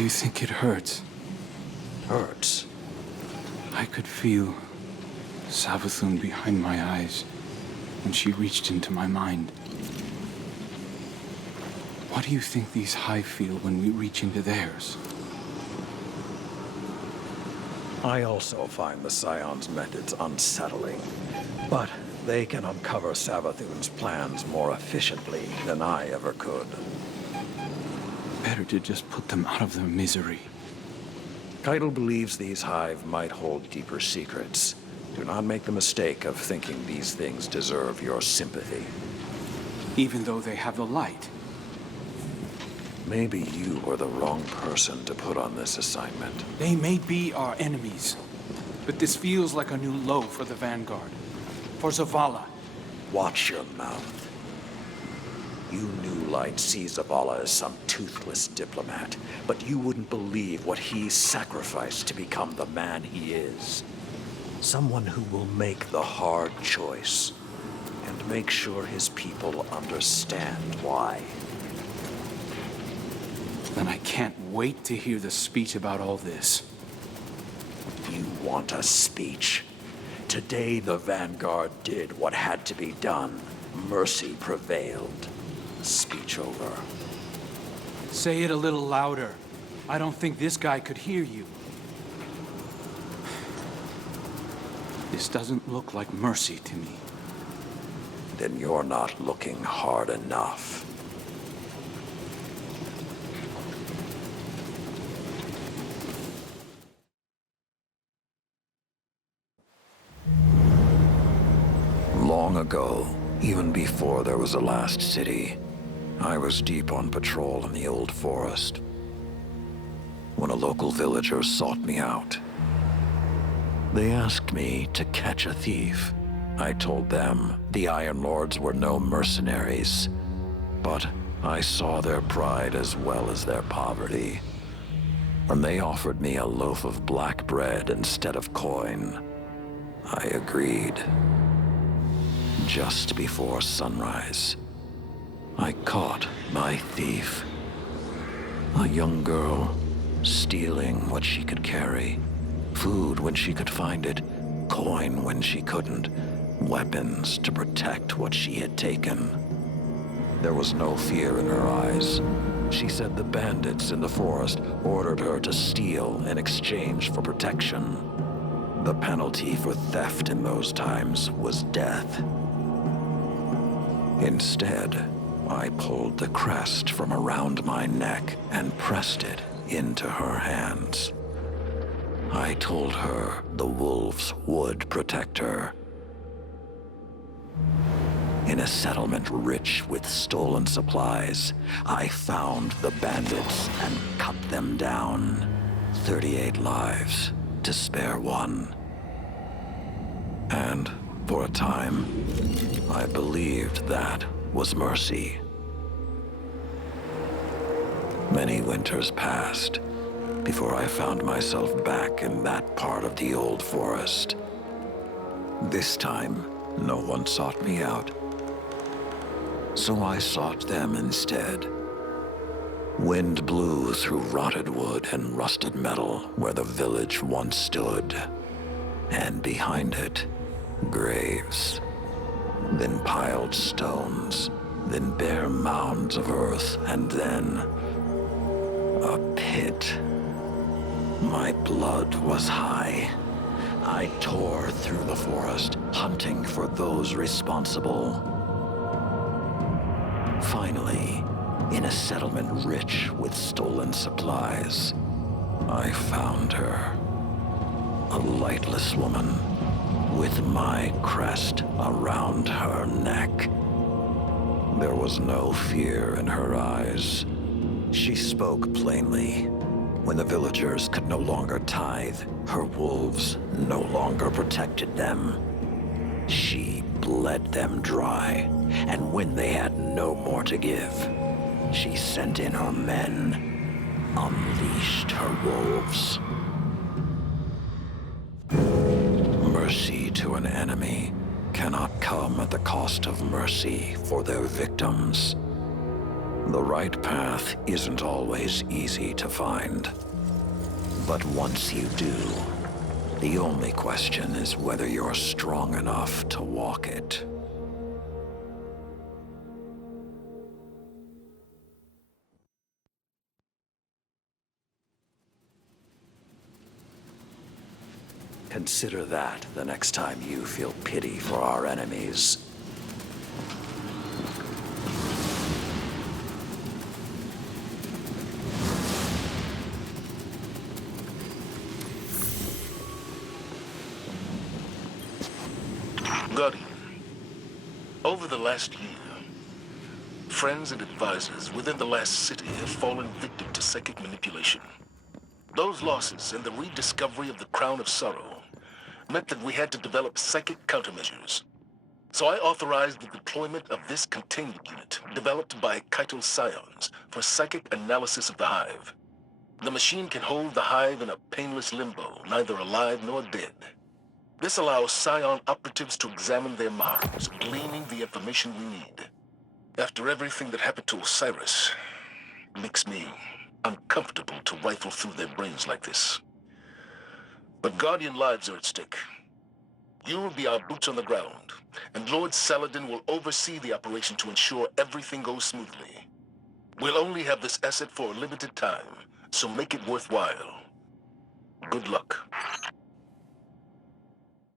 Do you think it hurts? Hurts? I could feel Savathun behind my eyes when she reached into my mind. What do you think these Hive feel when we reach into theirs? I also find the Scion's methods unsettling, but they can uncover Savathun's plans more efficiently than I ever could. Better to just put them out of their misery. Keitel believes these Hive might hold deeper secrets. Do not make the mistake of thinking these things deserve your sympathy. Even though they have the light. Maybe you were the wrong person to put on this assignment. They may be our enemies, but this feels like a new low for the Vanguard. For Zavala. Watch your mouth. You New Light see Zavala as some toothless diplomat, but you wouldn't believe what he sacrificed to become the man he is. Someone who will make the hard choice, and make sure his people understand why. Then I can't wait to hear the speech about all this. You want a speech? Today the Vanguard did what had to be done. Mercy prevailed. Speech over. Say it a little louder. I don't think this guy could hear you. This doesn't look like mercy to me. Then you're not looking hard enough. Long ago, even before there was a last city, I was deep on patrol in the old forest when a local villager sought me out. They asked me to catch a thief. I told them the Iron Lords were no mercenaries, but I saw their pride as well as their poverty. When they offered me a loaf of black bread instead of coin, I agreed. Just before sunrise, I caught my thief. A young girl, stealing what she could carry. Food when she could find it, coin when she couldn't, weapons to protect what she had taken. There was no fear in her eyes. She said the bandits in the forest ordered her to steal in exchange for protection. The penalty for theft in those times was death. Instead, I pulled the crest from around my neck and pressed it into her hands. I told her the wolves would protect her. In a settlement rich with stolen supplies, I found the bandits and cut them down. 38 lives to spare one. And for a time, I believed that was mercy. Many winters passed before I found myself back in that part of the old forest. This time, no one sought me out. So I sought them instead. Wind blew through rotted wood and rusted metal where the village once stood. And behind it, graves. Then piled stones, then bare mounds of earth, and then a pit. My blood was high. I tore through the forest, hunting for those responsible. Finally, in a settlement rich with stolen supplies, I found her. A lightless woman with my crest around her neck. There was no fear in her eyes. She spoke plainly. When the villagers could no longer tithe, her wolves no longer protected them. She bled them dry, and when they had no more to give, she sent in her men, unleashed her wolves. Mercy to an enemy cannot come at the cost of mercy for their victims. The right path isn't always easy to find. But once you do, the only question is whether you're strong enough to walk it. Consider that the next time you feel pity for our enemies. Guardian, over the last year, friends and advisors within the last city have fallen victim to psychic manipulation. Those losses and the rediscovery of the Crown of Sorrow meant that we had to develop psychic countermeasures. So I authorized the deployment of this containment unit, developed by Kaito Scions, for psychic analysis of the Hive. The machine can hold the Hive in a painless limbo, neither alive nor dead. This allows Scion operatives to examine their minds, gleaning the information we need. After everything that happened to Osiris, it makes me uncomfortable to rifle through their brains like this. But Guardian lives are at stake. You will be our boots on the ground, and Lord Saladin will oversee the operation to ensure everything goes smoothly. We'll only have this asset for a limited time, so make it worthwhile. Good luck.